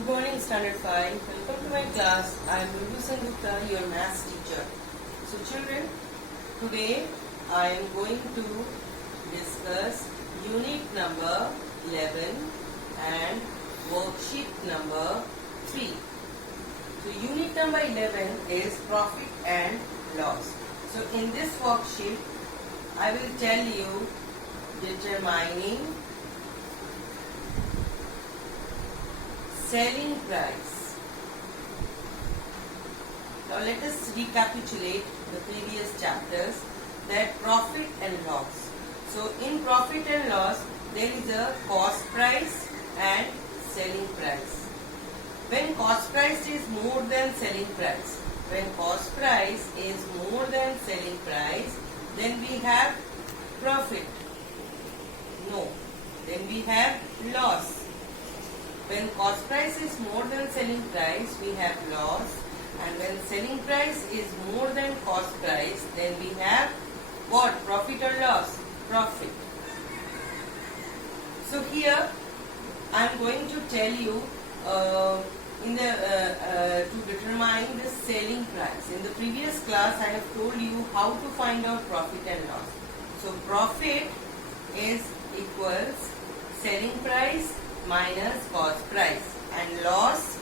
Good morning, Standard 5. Welcome to my class. I am Vibhusan Gupta, your maths teacher. So children, today I am going to discuss unit number 11 and worksheet number 3. So unit number 11 is profit and loss. So in this worksheet, I will tell you determining selling price. Now let us recapitulate the previous chapters, that profit and loss. So in profit and loss, there is a cost price and selling price. When cost price is more than selling price, then we have profit. No, then we have loss. When cost price is more than selling price, we have loss, and when selling price is more than cost price, then we have what? Profit or loss? Profit. So here I am going to tell you to determine the selling price. In the previous class, I have told you how to find out profit and loss. So profit is equals selling price minus cost price, and loss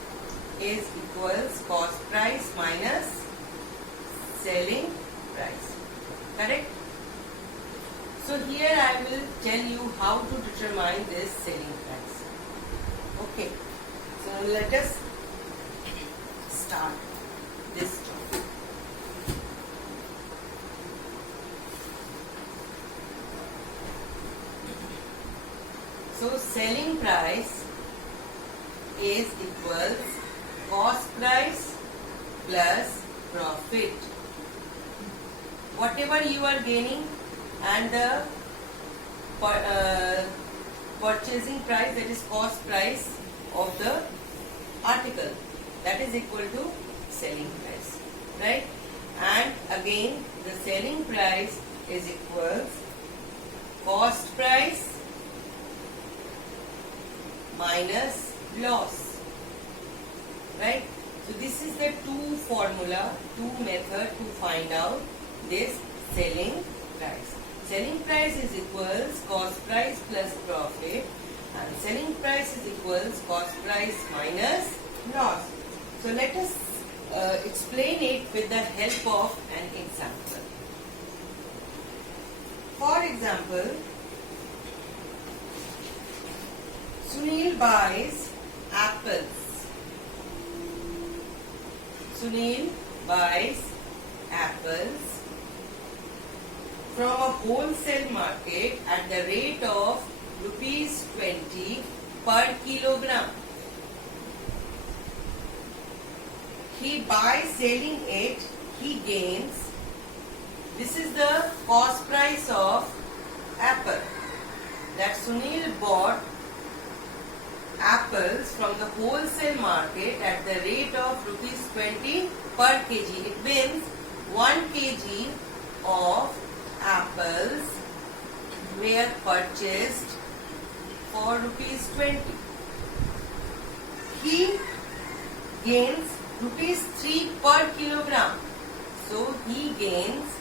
is equals cost price minus selling price. Correct? So here I will tell you how to determine this selling price. Okay. So let us start this topic. So selling price is equals cost price plus profit. Whatever you are gaining and the purchasing price, that is cost price of the article, that is equal to selling price, right? And again the selling price is equals cost price minus loss, right? So this is the two method to find out this selling price. Selling price is equals cost price plus profit, and selling price is equals cost price minus loss. So let us explain it with the help of an example. For example, Sunil buys apples. Sunil buys apples from a wholesale market at the rate of rupees 20 per kilogram. He by selling it, he gains. This is the cost price of apple. That Sunil bought apples from the wholesale market at the rate of rupees 20 per kg. It means 1 kg of apples were purchased for rupees 20. He gains rupees 3 per kilogram. So he gains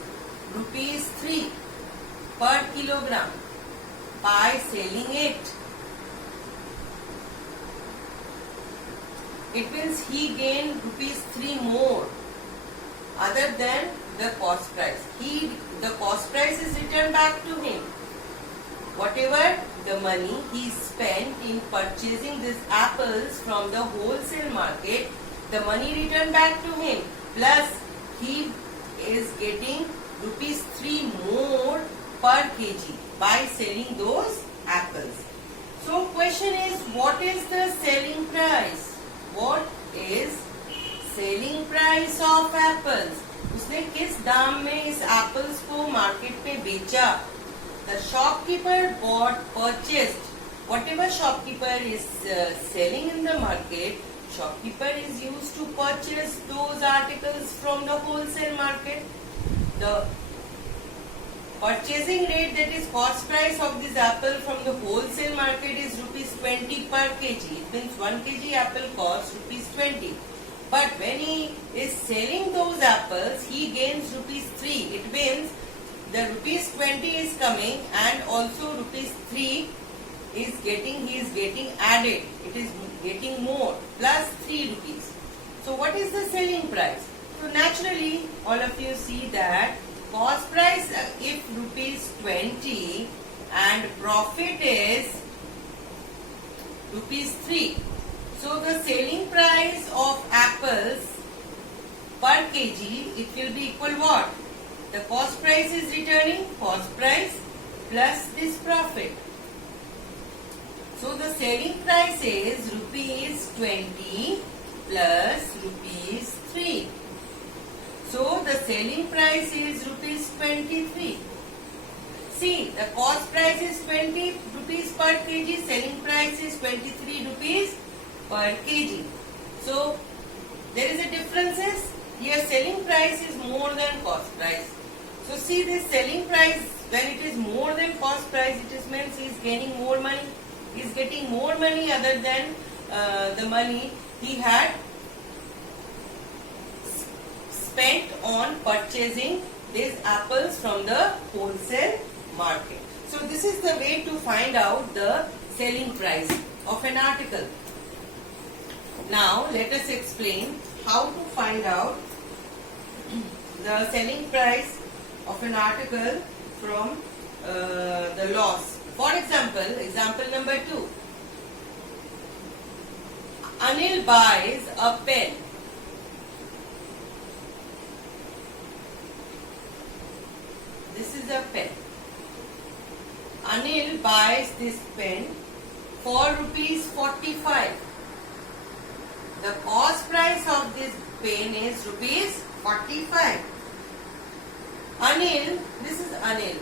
rupees 3 per kilogram by selling it. It means he gained rupees 3 more other than the cost price. The cost price is returned back to him. Whatever the money he spent in purchasing these apples from the wholesale market, the money returned back to him. Plus he is getting rupees 3 more per kg by selling those apples. So question is, what is the selling price? What is selling price of apples? उसने किस दाम में इस apples को market पे बेचा? The shopkeeper purchased. Whatever shopkeeper is selling in the market, shopkeeper is used to purchase those articles from the wholesale market. The purchasing rate, that is cost price of this apple from the wholesale market, is rupees 20 per kg. means 1 kg apple costs rupees 20. But when he is selling those apples, he gains rupees 3. It means the rupees 20 is coming and also rupees 3 is getting, he is getting added. It is getting more plus 3 rupees. So what is the selling price? So naturally all of you see that cost price if rupees 20 and profit is rupees 3. So the selling price of apples per kg, it will be equal what? The cost price is returning cost price plus this profit. So the selling price is rupees 20 plus rupees 3. So the selling price is rupees 23. See, the cost price is 20 rupees per kg, selling price is 23 rupees per kg. So there is a difference. Here selling price is more than cost price. So see, this selling price, when it is more than cost price, it means he is gaining more money. He is getting more money other than the money he had spent on purchasing these apples from the wholesale market. So this is the way to find out the selling price of an article. Now let us explain how to find out the selling price of an article from the loss. For example number 2. Anil buys a pen. This is a pen. Anil buys this pen for rupees 45. The cost price of this pen is rupees 45. Anil, this is Anil.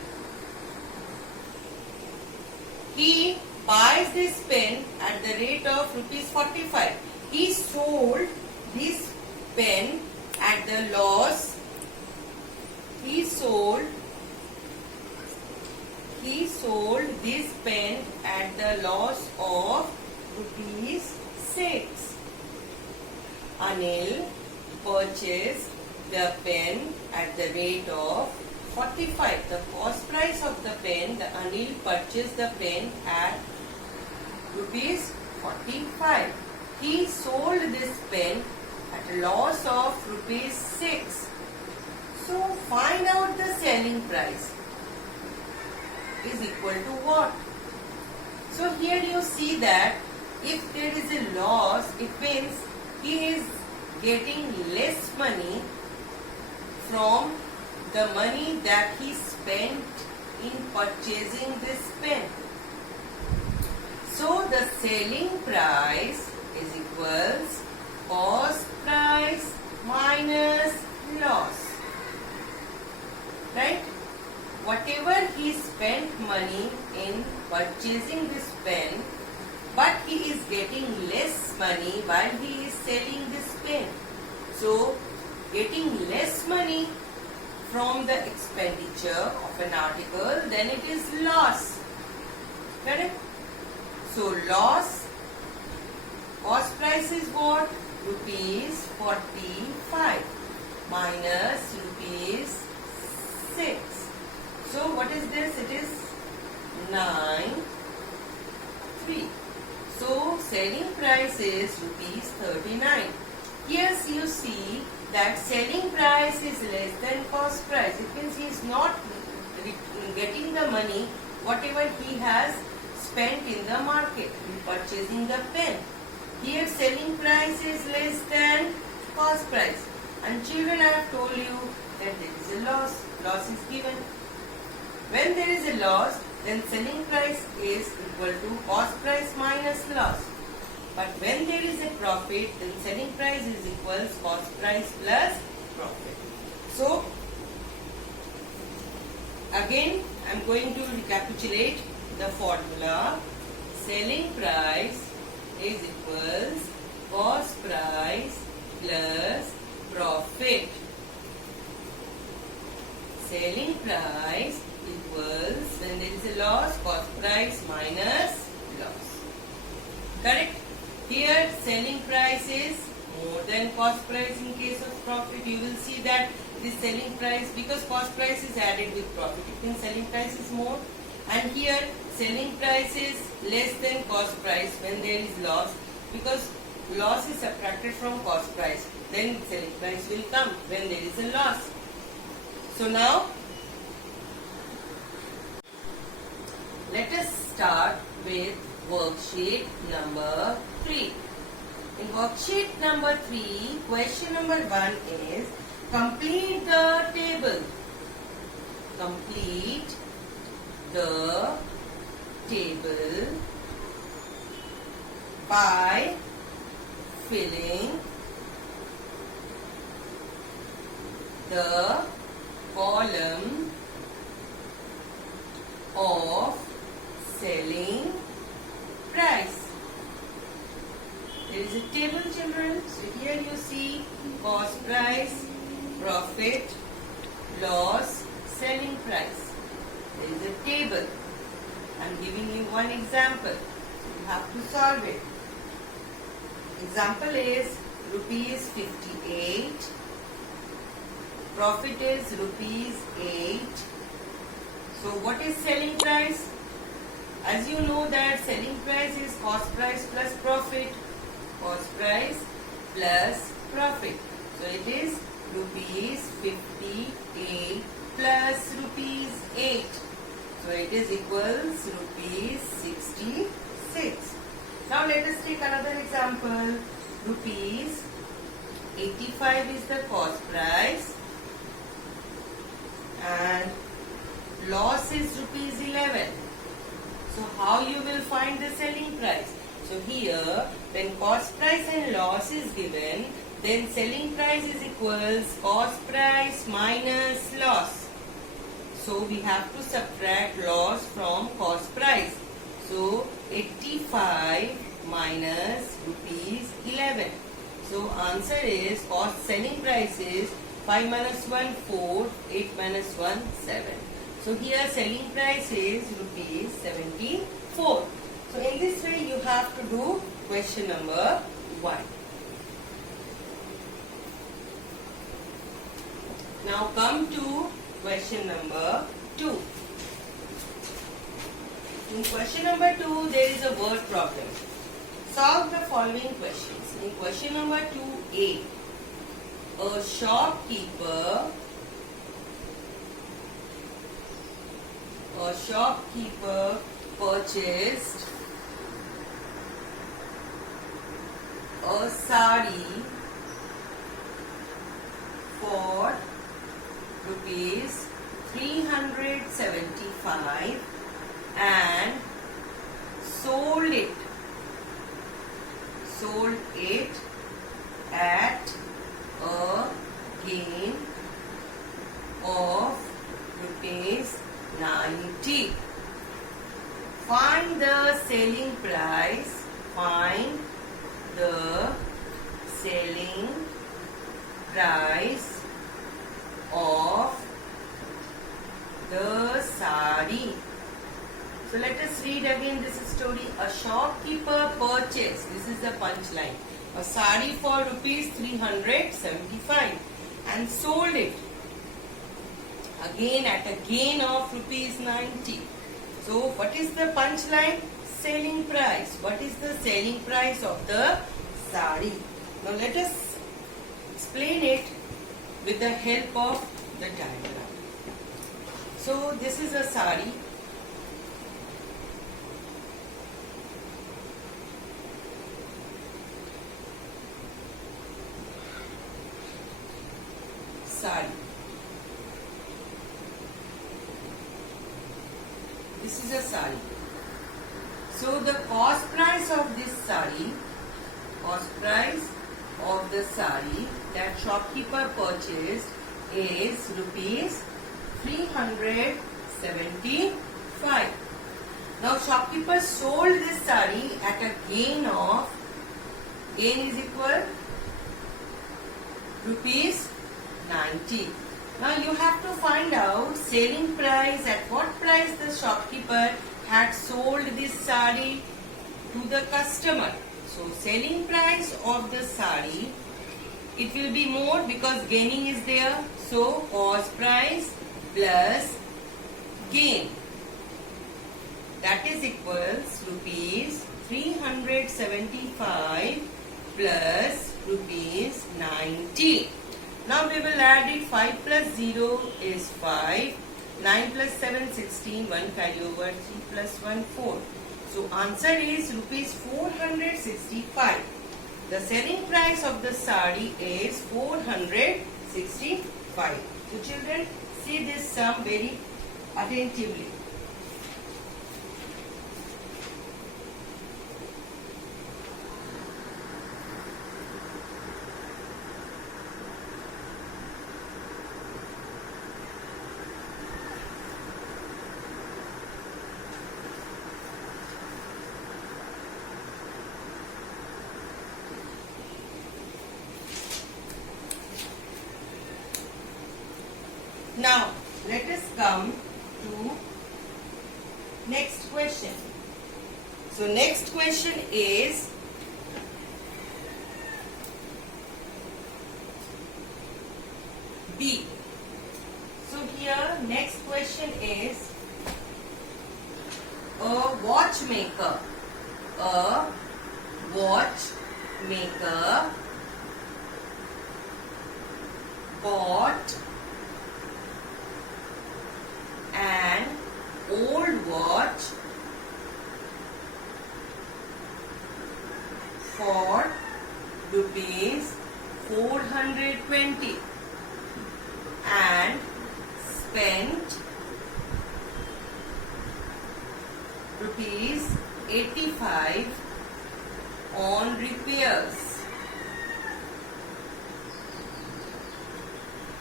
He buys this pen at the rate of rupees 45. He sold this pen at the loss. He sold this pen at the loss of rupees 6. Anil purchased the pen at the rate of 45. The cost price of the pen, the Anil purchased the pen at rupees 45. He sold this pen at a loss of rupees 6. So find out the selling price is equal to what? So here you see that if there is a loss, it means he is getting less money from the money that he spent in purchasing this pen. So the selling price is equals cost price minus loss. Right? Whatever he spent money in purchasing this pen, but he is getting less money while he is selling this pen. So getting less money from the expenditure of an article, then it is loss. Correct? So loss, cost price is what? Rupees 45 minus rupees 6. So what is this? It is 9.3. So selling price is rupees 39. Here you see that selling price is less than cost price. It means he is not getting the money whatever he has spent in the market in purchasing the pen. Here selling price is less than cost price. And children, I have told you that there is a loss. Loss is given. When there is a loss, then selling price is equal to cost price minus loss. But when there is a profit, then selling price is equals cost price plus profit. So, again, I am going to recapitulate the formula. Selling price is equals cost price plus profit. Selling price equals, when there is a loss, cost price minus loss. Correct? Here selling price is more than cost price. In case of profit, you will see that the selling price, because cost price is added with profit, it means selling price is more. And here selling price is less than cost price when there is loss, because loss is subtracted from cost price. Then selling price will come when there is a loss. So now let us start with worksheet number 3. In worksheet number 3, question number 1 is complete the table. Complete the table by filling the column of selling price. There is a table, children. So here you see cost price, profit, loss, selling price. There is a table. I am giving you one example. So you have to solve it. Example is rupees 58. Profit is rupees 8. So what is selling price? As you know that selling price is cost price plus profit. Cost price plus profit. So it is rupees 58 plus rupees 8. So it is equals rupees 66. Now let us take another example. Rupees 85 is the cost price and loss is rupees 11. So how you will find the selling price? So here when cost price and loss is given, then selling price is equals cost price minus loss. So we have to subtract loss from cost price. So 85 minus rupees 11. So answer is cost selling price is 5 minus 1 4, 8 minus 1 7. So here selling price is rupees 74. So in this way you have to do question number 1. Now come to question number 2. In question number 2 there is a word problem. Solve the following questions. In question number 2a, a shopkeeper purchased a sari for rupees 375 and sold it at a gain of rupees 90. Find the selling price. Find the selling price of the sari. So let us read again this story. A shopkeeper purchased, this is the punchline, a sari for rupees 375 and sold it again at a gain of rupees 90. So what is the punchline? Selling price. What is the selling price of the sari? Now let us explain it with the help of the diagram. So this is a sari. This is a sari. So the cost price of this sari, that shopkeeper purchased is rupees 375. Now shopkeeper sold this sari at a gain is equal rupees 90. Now you have to find out selling price, at what price the shopkeeper had sold this sari to the customer. So selling price of the sari, it will be more because gaining is there. So cost price plus gain, that is equals rupees 375 plus rupees 90. Now we will add it. 5 plus 0 is 5. 9 plus 7 16. 1 carry over. 3 plus 1 4. So answer is rupees 465. The selling price of the sari is 465. So children, see this sum very attentively. Now, let us come to next question. So, next question is B. So, here next question is a watchmaker. A watchmaker bought an old watch for rupees 420 and spent rupees 85 on repairs.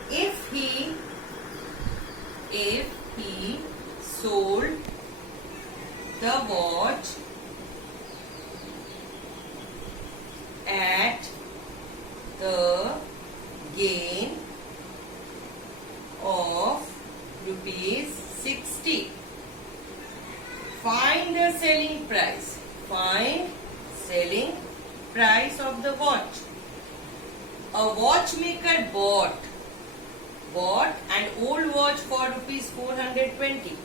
If he sold the watch at the gain of rupees 60, find the selling price. Find selling price of the watch. A watchmaker bought an old watch for rupees 420.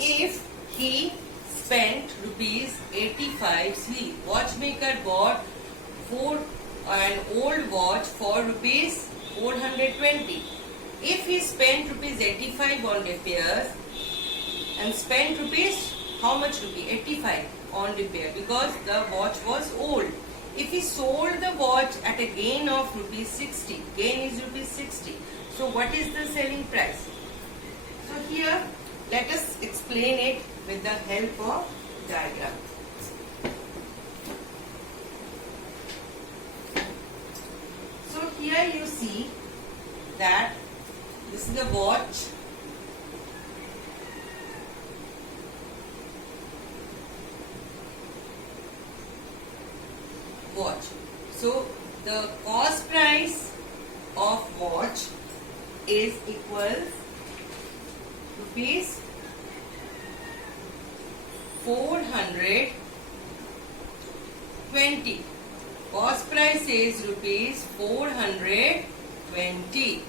If he spent rupees 85, see, watchmaker bought an old watch for rupees 420. If he spent rupees 85 on repairs and spent rupees, how much rupee? 85 on repair, because the watch was old. If he sold the watch at a gain of rupees 60, gain is rupees 60. So what is the selling price? So here let us explain it with the help of diagram. So here you see that this is the watch. So the cost price of watch is equals rupees 420. Cost price is rupees 420.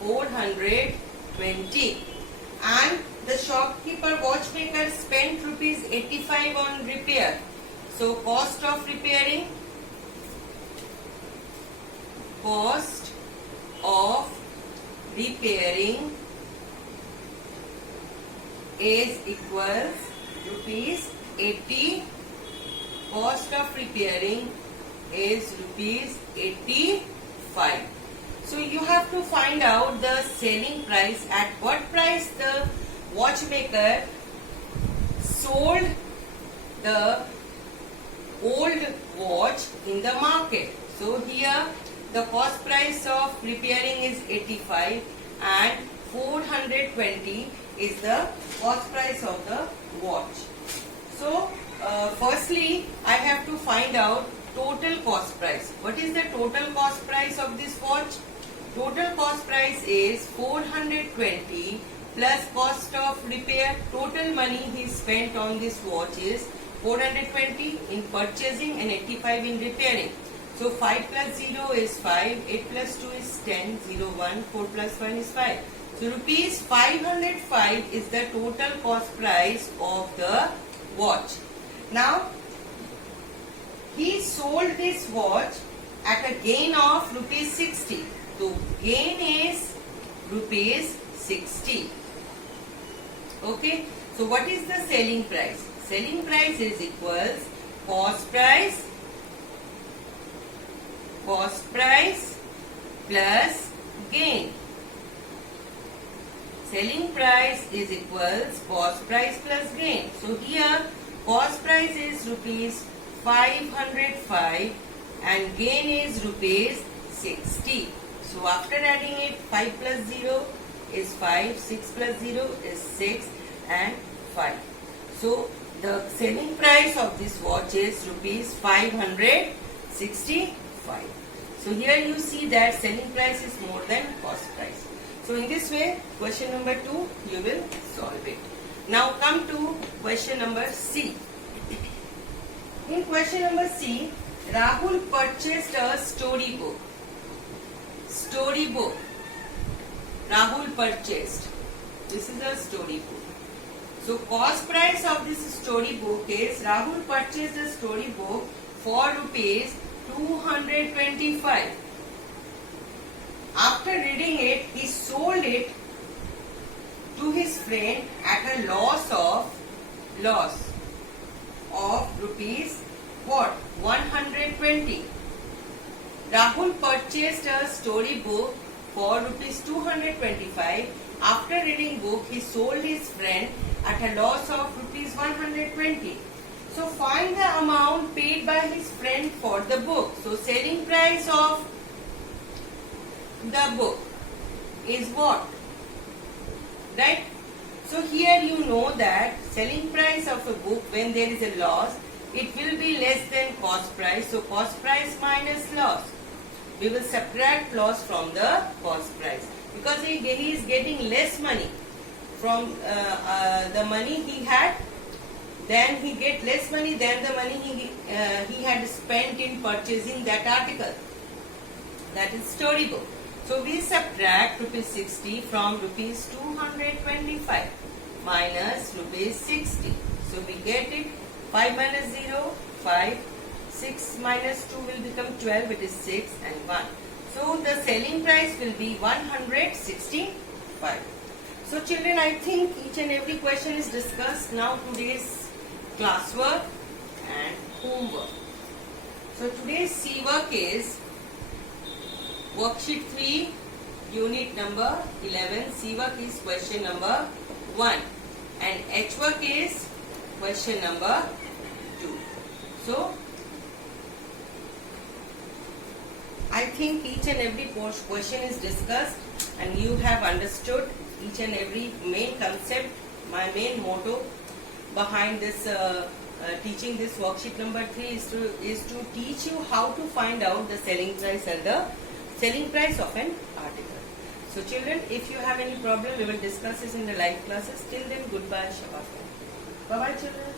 420. And the shopkeeper watchmaker spent rupees 85 on repair. So cost of repairing, is equals rupees 80. Cost of repairing is rupees 85. So you have to find out the selling price, at what price the watchmaker sold the old watch in the market. So here the cost price of repairing is 85 and 420 is the cost price of the watch. So firstly I have to find out total cost price. What is the total cost price of this watch? Total cost price is 420 plus cost of repair. Total money he spent on this watch is 420 in purchasing and 85 in repairing. So 5 plus 0 is 5, 8 plus 2 is 10, 0, 1, 4 plus 1 is 5. So rupees 505 is the total cost price of the watch. Now, he sold this watch at a gain of rupees 60. So gain is rupees 60. Okay. So what is the selling price? Selling price is equals cost price plus gain. Selling price is equals cost price plus gain. So here cost price is rupees 505 and gain is rupees 60. So after adding it, 5 plus 0 is 5, 6 plus 0 is 6 and 5. So the selling price of this watch is rupees 565. So here you see that selling price is more than cost price. So in this way, question number 2 you will solve it. Now come to question number C. In question number C, Rahul purchased a storybook. Storybook. Rahul purchased. This is a storybook. So cost price of this storybook is Rahul purchased a storybook for rupees 225. After reading it, he sold it to his friend at a loss of rupees what? 120. Rahul purchased a storybook for rupees 225. After reading book, he sold his friend at a loss of rupees 120. So find the amount paid by his friend for the book. So selling price of the book is what? Right? So here you know that selling price of a book, when there is a loss, it will be less than cost price. So cost price minus loss. We will subtract loss from the cost price because he is getting less money from the money he had. Then he get less money than the money he had spent in purchasing that article. That is storybook. So we subtract rupees 60 from rupees 225 minus rupees 60. So we get it 5 minus 0, 5. 6 minus 2 will become 12. It is 6 and 1. So the selling price will be 165. So children, I think each and every question is discussed. Now today's classwork and homework. So today's C work is worksheet 3, unit number 11. C work is question number 1 and H work is question number 2. So I think each and every question is discussed and you have understood each and every main concept. My main motto behind this teaching this worksheet number 3 is to teach you how to find out the selling price and the selling price of an article. So children, if you have any problem, we will discuss this in the live classes. Till then, goodbye, Shabbat. Bye bye children.